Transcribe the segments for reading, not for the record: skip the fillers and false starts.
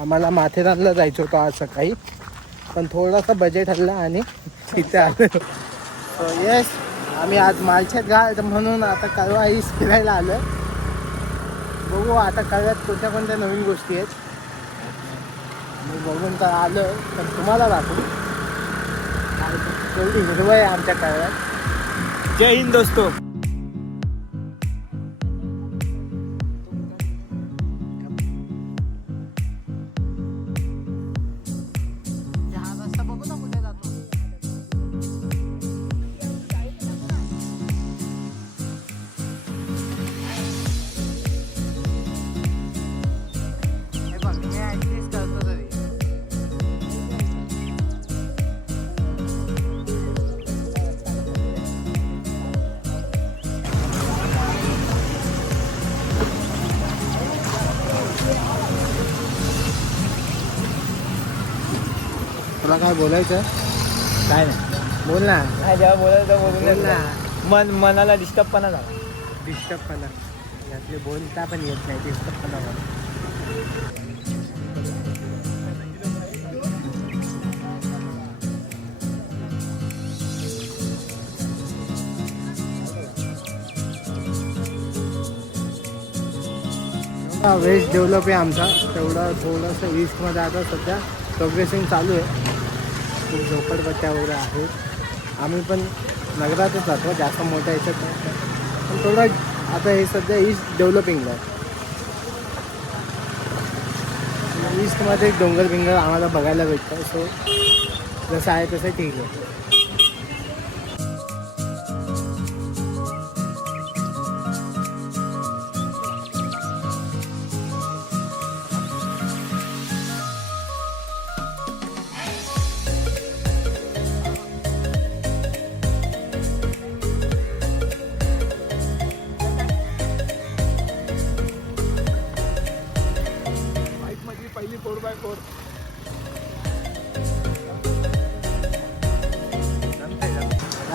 आम्हाला माथेरानला जायचं होतं आज सकाळी, पण थोडंसं बजेट हल्ला आणि तिथे आलो. सो येस, आम्ही आज मालछेत घाट म्हणून आता कळवा ईस फिरायला आलो. बघू आता कळव्यात कोणत्या कोणत्या नवीन गोष्टी आहेत. मी बघून तर आलो, पण तुम्हाला दाखवू तेवढी हिरवळ आहे आमच्या कळव्यात. जय हिंद दोस्तो. तुला काय बोलायचं? काय नाही, बोल ना. काय जेव्हा बोलायचं बोलून ना. मनाला डिस्टर्बपणा झाला. डिस्टर्बपणा यातले बोलता पण येत नाही. डिस्टर्बपणा मला. वेस्ट डेव्हलप आहे आमचा, तेवढं थोडंसं ईस्टमध्ये आता सध्या प्रोग्रेसिंग चालू आहे. खूप झोपडपट्ट्या वगैरे आहेत. आम्ही पण नगरातच जातो, जास्त मोठ्या याच्यात नाही, पण थोडं आता हे सध्या ईस्ट डेव्हलपिंगला आहे. ईस्टमध्ये डोंगर बिंगर आम्हाला बघायला भेटतं. सो जसं आहे तसं ठीक आहे. पहिली 4x4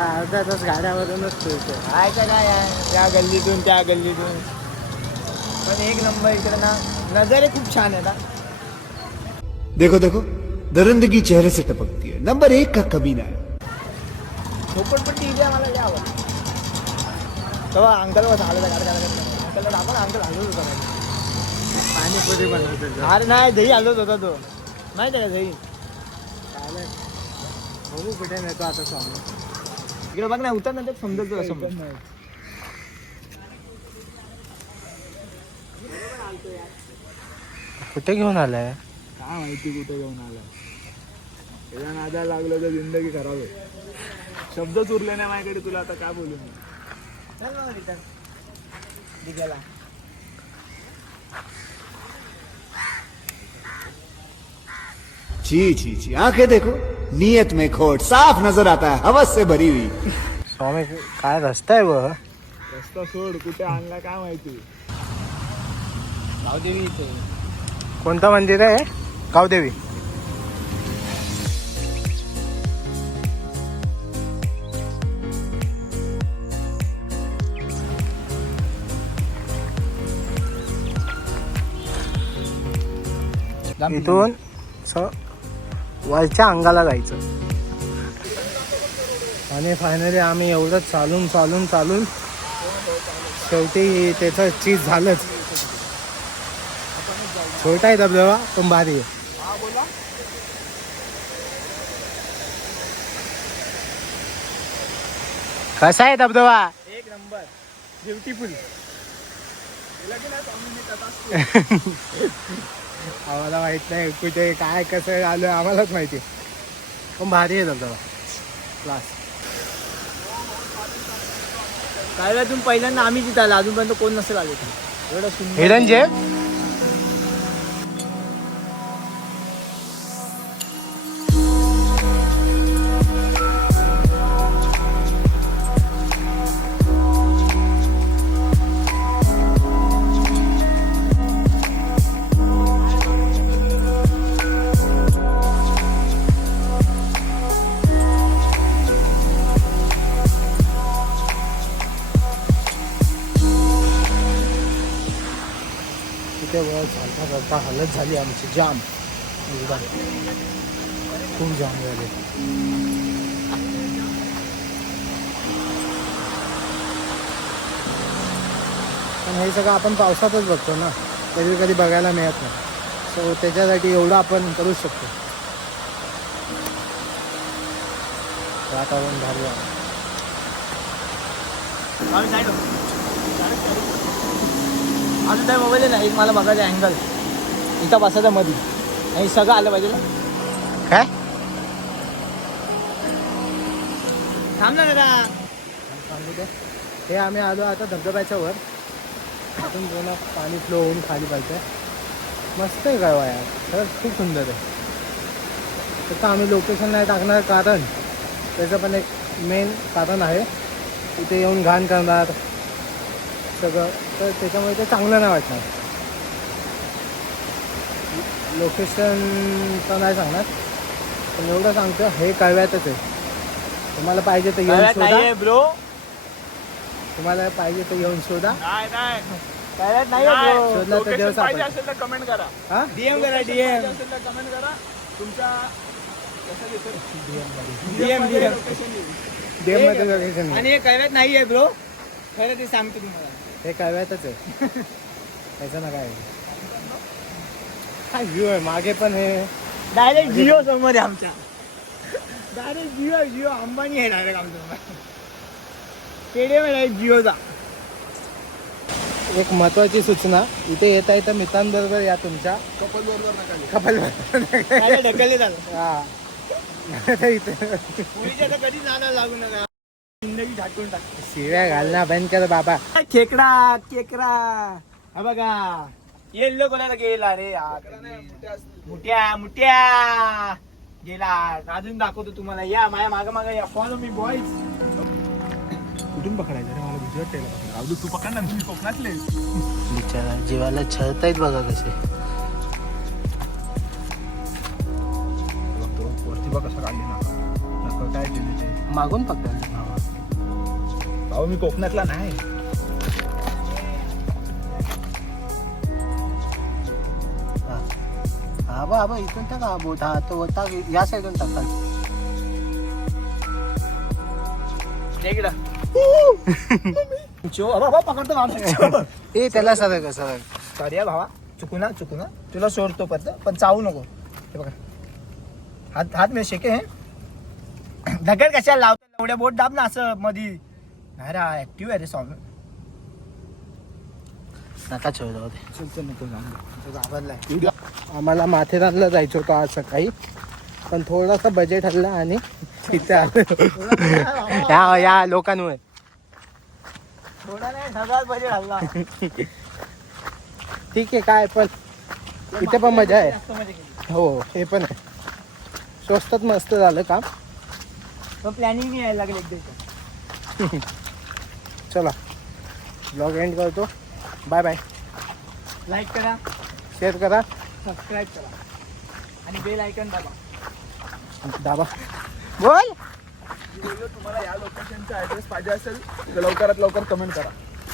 अर्धा तास गाड्यावरूनच फिरतो. काय का काय आहे, त्या गल्लीतून त्या गल्लीतून. पण एक नंबर इकडे ना नजरे खूप छान आहे ना. देखो देखो, दरिंदगी चेहरे से टपकती है. नंबर 1 का कमीना है. झोपडपट्टी इथे आम्हाला लय आवडते. तेव्हा अंकल बस आलं गाडी अंकलला दाखवा, अंकल हलवत होता. पाणीपुरी बनवतो. अरे नाही, दही हलवत होता तो. माहिती आहे का दही? चालेल, बघू कुठे नेतो आता स्वामी. इकडे बघ ना, उतर ना, ते समजत तुला. समज कुठे घेऊन आलाय? काय माहिती कुठे घेऊन आला. त्याच्या नादाला लागलं तर जिंदगी खराब आहे. शब्दच उरले नाही माझ्याकडे, तुला आता काय बोलू मी. जी जी जी, आंखें देखो, नीयत में खोट साफ नजर आता है, हवस से भरी हुई. स्वामी काय रस्ता आहे व? रस्ता सोड, कुठे आणला काय माहिती. गावदेवी इथे. कोणतं मंदिर आहे? गावदेवी. इथून वरच्या अंगाला जायचं. आणि फायनली आम्ही एवढं चालून चालून चालून शेवटी त्याचं चीज झालंच. छोटा आहे धबधबा, पण भारी आहे. कसा आहे धबधबा? एक नंबर, ब्युटिफुल. आम्हाला माहित नाही कुठे काय कसं आलं, आम्हालाच माहिती, पण भारी आहे धबधबा. क्लास. कालव्यातून पहिल्यांदा आम्ही तिथं आलो, अजूनपर्यंत कोण नसेल आले. एवढं सुंदर हिडन जेम. आता हालत झाली आमची जाम. खूप जाम झाले. पण हे सगळं आपण पावसातच बघतो ना, कधी कधी बघायला मिळत नाही. सो त्याच्यासाठी एवढं आपण करू शकतो. वातावरण भारी आहे. अजून काय मोबाईल आहे ना, एक मला बघायचं अँगल इथं बसायचं मध्ये आणि सगळं आलं पाहिजे ना. काय थांब ना जरा. सांगू दे. हे आम्ही आलो आता धबधब्याच्या वर. आपण पूर्ण पाणी फ्लो होऊन खाली पाहिजे. मस्त आहे गाव यार, खरंच खूप सुंदर आहे. फक्त आम्ही लोकेशन नाही टाकणार कारण त्याचं पण एक मेन कारण आहे. इथे येऊन घाण करणार सगळं, तर त्याच्यामुळे ते चांगलं नाही वाटणार. लोकेशन तर नाही सांगणार, पण एवढं सांगतो हे कळव्यातच आहे. तुम्हाला पाहिजे तर येऊन शोधा. ब्रो तुम्हाला पाहिजे तर येऊन शोधा. नाही नाही कळत नाही ब्रो. शोधला तर देव Location पाहिजे सापडेल. असेल तर कमेंट करा. हा डीएम करा Location डीएम पाहिजे असेल तर कमेंट करा. तुमच्या कसं घेतो? डीएम Location येईल. DM मध्ये लोकेशन आणि हे कळत नाहीये ब्रो, खरं ते सांगतो तुम्हाला. हे कळव्यातच आहे. त्याचं ना काय व्ह्यू आहे मागे पण हे. डायरेक्ट जिओ समोर आहे आमच्या. डायरेक्ट जिओ जिओ अंबानी आहे डायरेक्ट आमच्या. स्टेडियम आहे डायरेक्ट जिओचा. एक महत्वाची सूचना, इथे येता येता मित्रांबरोबर या तुमच्या. कपल काय ढकलले झालं. हा इथे पोलीच्या तर कधी जाणार लागू नका. जिंदगी झाटून टाकते. शिव्या घालना बंद कर बाबा. खेकडा खेकडा हा बघा. येल्लो कोणाला गेला रे. मुठ्या मुठ्या गेला. अजून दाखवतो तुम्हाला. या माझ्या माग माग या. Follow me boys. कुठून पकडायचं रे? मला भिजवत ठेवलं. राहू तू पकड ना, तुम्ही कोकणातले. बिचारा जीवाला छळतायत बघा कसे. वरती बघ कसं काढली ना. नका काय केलं ते. मागून पकडलं भाऊ मी कोकणातला नाही. हा बा बा इथून टाका बोट. हा तो होता या साईडून टाका. पकडतो माणूस. ए त्याला सगळं कसं सॉरी भावा. चुकू ना तुला सोडतो पण चावू नको. हे बघा हात हात मी शेके हे. दगड कशाला लावतो एवढ्या बोट दाब ना असं मधी. नाही रा ऍक्टिव्ह आहे रे सॉन्ग. नका छळ होते. चलतो नको जाऊ. घाबरलाय. आम्हाला माथेरानला जायचं होतं आज सकाळी, पण थोडासा बजेट हल्ला आणि इथे आलो या लोकांमुळे. थोडा नाही सगळ्यात बजेट हल्ला. ठीक आहे काय, पण इथे पण मजा आहे. जास्त मजा केली. हो हे पण आहे. स्वस्तात मस्त झालं काम. पण प्लॅनिंग नाही यायला लागलं एकदा. चला ब्लॉग एंड करतो. Bye bye. लाईक करा, शेअर करा, सबस्क्राईब करा आणि बेल आयकॉन दाबा. दाबा. बोल. तुम्हाला या लोकेशनचा ऍड्रेस पाहिजे असेल तर लवकरात लवकर कमेंट करा.